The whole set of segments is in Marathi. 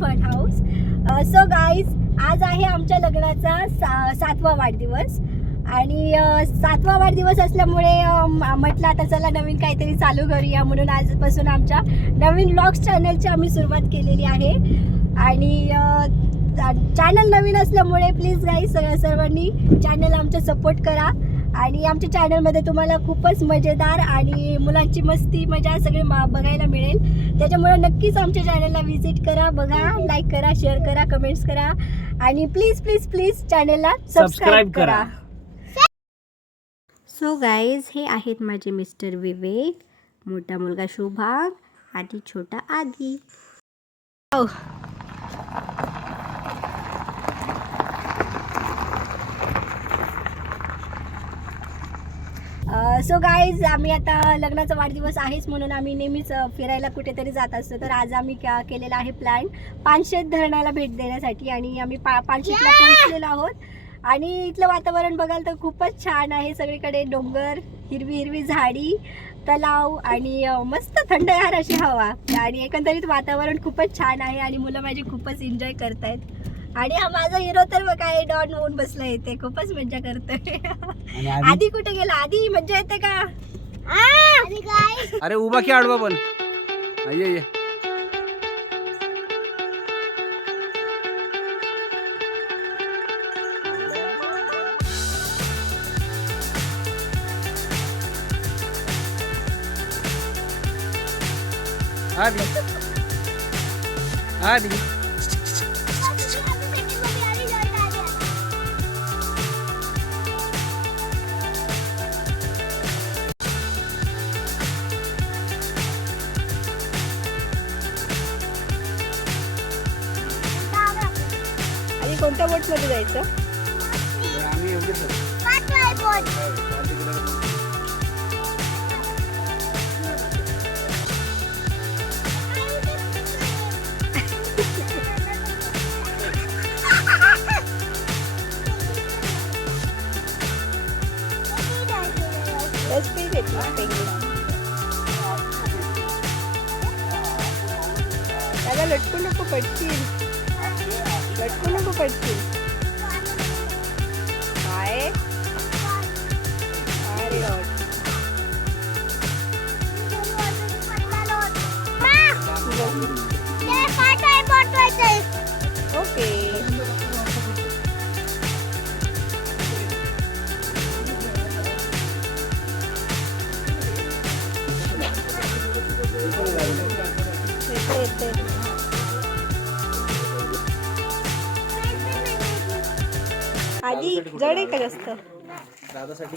Fun house. सो गाईज, आज आहे आमच्या लग्नाचा 7वा वाढदिवस आणि 7वा वाढदिवस असल्यामुळे म्हटलं आता चला नवीन काहीतरी चालू करूया, म्हणून आजपासून आमच्या नवीन व्लॉग्स चॅनलची आम्ही सुरुवात केलेली आहे. आणि चॅनल नवीन असल्यामुळे प्लीज गाईज सर्वांनी चॅनल आमचं सपोर्ट करा. आणि आमच्या चॅनलमध्ये तुम्हाला खूपच मजेदार आणि मुलांची मस्ती मजा सगळे बघायला मिळेल. त्याच्यामुळे नक्कीच आमच्या चॅनलला व्हिजिट करा, बघा, लाईक करा, शेअर करा, कमेंट्स करा आणि प्लीज प्लीज प्लीज चॅनलला सबस्क्राईब करा. सो गाईज, हे आहेत माझे मिस्टर विवेक, मोठा मुलगा शुभांग आणि छोटा आदी. सो गाईज, आम्ही आता लग्नाचा वाढदिवस आहेच म्हणून आम्ही नेहमीच फिरायला कुठेतरी जात असतो. तर आज आम्ही केलेला आहे प्लॅन पानशेत धरणाला भेट देण्यासाठी आणि आम्ही पानशेतला पोहोचलेलो आहोत. आणि इथलं वातावरण बघाल तर खूपच छान आहे. सगळीकडे डोंगर, हिरवी हिरवी झाडी, तलाव आणि मस्त थंडगार अशी हवा आणि एकंदरीत वातावरण खूपच छान आहे आणि मुलं माझी खूपच एन्जॉय करतायत. आणि हा माझा हिरो तर काय डॉन होऊन बसला येते, खूपच मज्जा करतोय. आधी कुठे गेला? आधी मज्जा येते का? अरे उभा की आडवा पण ये आधी आधी आणि कोणत्या बोट मध्ये जायचं? आम्ही एवढेच त्याला लटकू नको पडशील, लटकू नको पडशील. काय अरे ओके. आधी जड आहे का जास्त? दादासाठी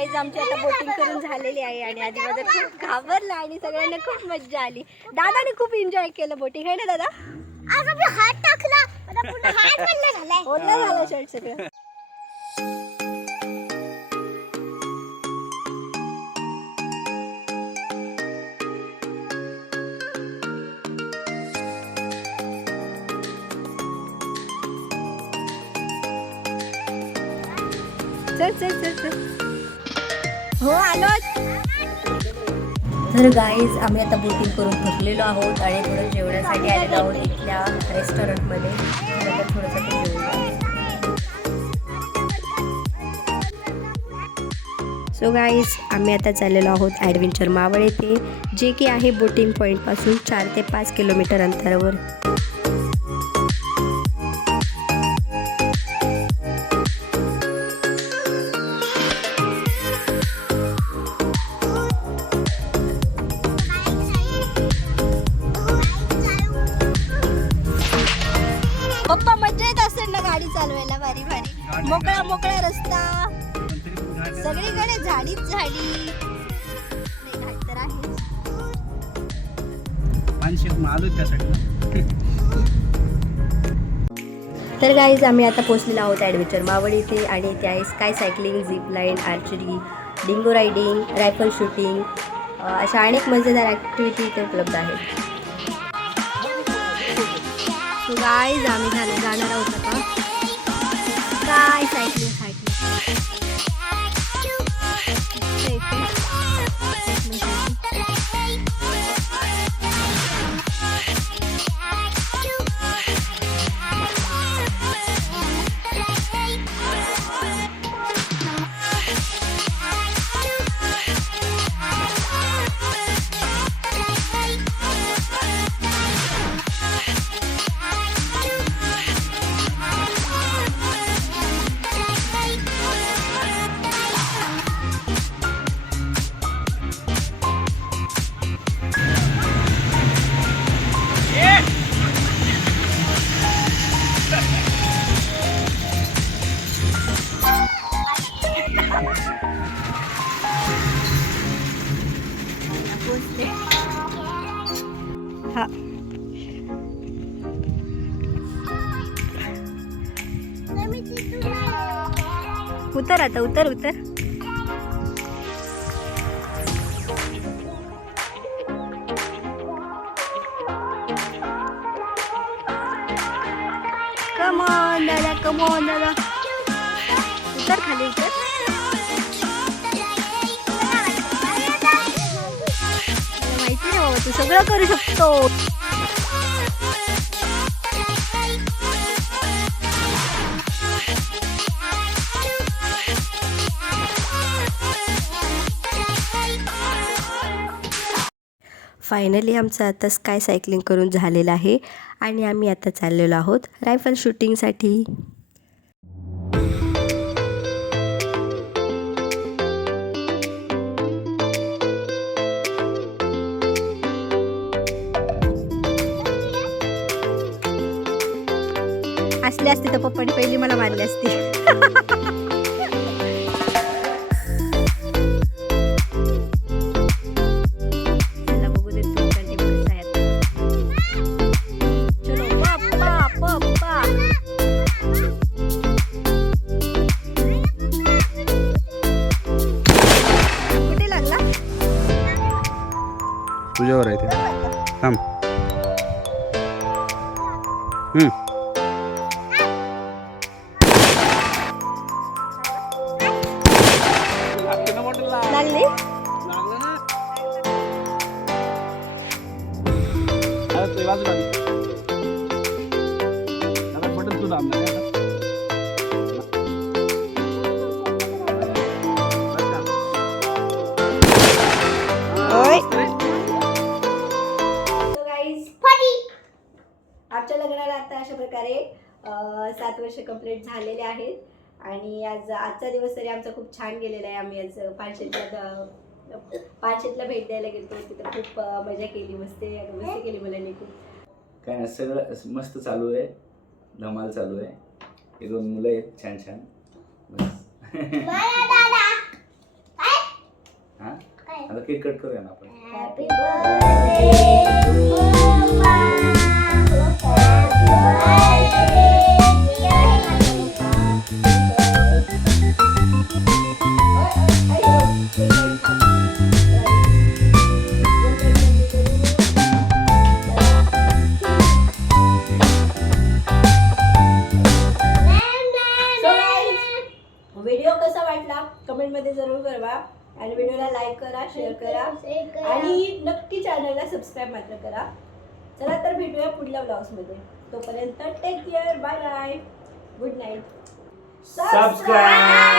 गाईज आमची आता बोटिंग करून झालेली आहे आणि आधी माझं खूप घाबरला आणि सगळ्यांना खूप मज्जा आली. दादाने खूप एन्जॉय केलं बोटिंग आहे ना दादा? हात टाकला ओला झाला शर्ट सगळं. चल चल चल चल हो आलो. तर गाईज आम्ही आता बोटिंग करून थकलेलो आहोत आणि थोडं जेवणासाठी आलेलो आहोत इथल्या रेस्टॉरंटमध्ये. आता थोडंसं ते जेवूया. सो गाईज आम्ही आता चाललेलो आहोत ॲडव्हेंचर मावळ येथे, जे की आहे बोटिंग पॉईंटपासून 4 ते 5 किलोमीटर अंतरावर. पप्पा मज्जा येत असेल ना गाडी चालवायला? भारी भारी मोकळा मोकळा रस्ता, सगळीकडे झाडीच झाडी. नाही, घाट तर आहेच. तर गाईज आम्ही आता पोहोचलेलो आहोत ॲडव्हेंचर मावळ इथे आणि इथे आहे sky cycling, zip line, archery, dingo riding, rifle shooting अशा अनेक मजेदार ॲक्टिव्हिटी इथे उपलब्ध आहेत. सो गाईज आम्ही जाणार आहोत आता स्काय सायकलिंगसाठी. हा उतर आता, उतर उतर. कम ऑन दादा, कम ऑन दादा. उतर खाली, उतर. माहिती नाही बाबा, तू सगळं करू शकतो. फायनली आमचं आता स्काय सायकलिंग करून झालेलं आहे आणि आम्ही आता चाललेलो आहोत रायफल शूटिंगसाठी. असले असते तर पप्पाने पहिली मला मारली असती. तुझ्यावर आहे ते. थांब. लागली? आमच्या लग्नाला आता अशा प्रकारे 7 वर्ष कंप्लीट झालेले आहेत आणि आजचा दिवस तरी आमचा खूप छान गेलेला आहे. आम्ही आज पानशेतला भेट द्यायला गेलो, तिथं खूप मजा केली, मस्ती केली मुलांनी खूप. काय नाही, सगळं मस्त चालू आहे, धमाल चालू आहे. हे 2 मुलं आहेत छान छान. बस हा आता केक कट करूया ना आपण. हॅपी बर्थडे व्हिडिओ कसा वाटला कमेंट मध्ये जरूर कळवा आणि व्हिडिओला लाईक करा, शेअर करा आणि नक्की चॅनलला सबस्क्राईब मात्र करा. चला तर भेटूया पुढल्या ब्लॉग्स मध्ये. तोपर्यंत take care, bye bye, good night. Subscribe.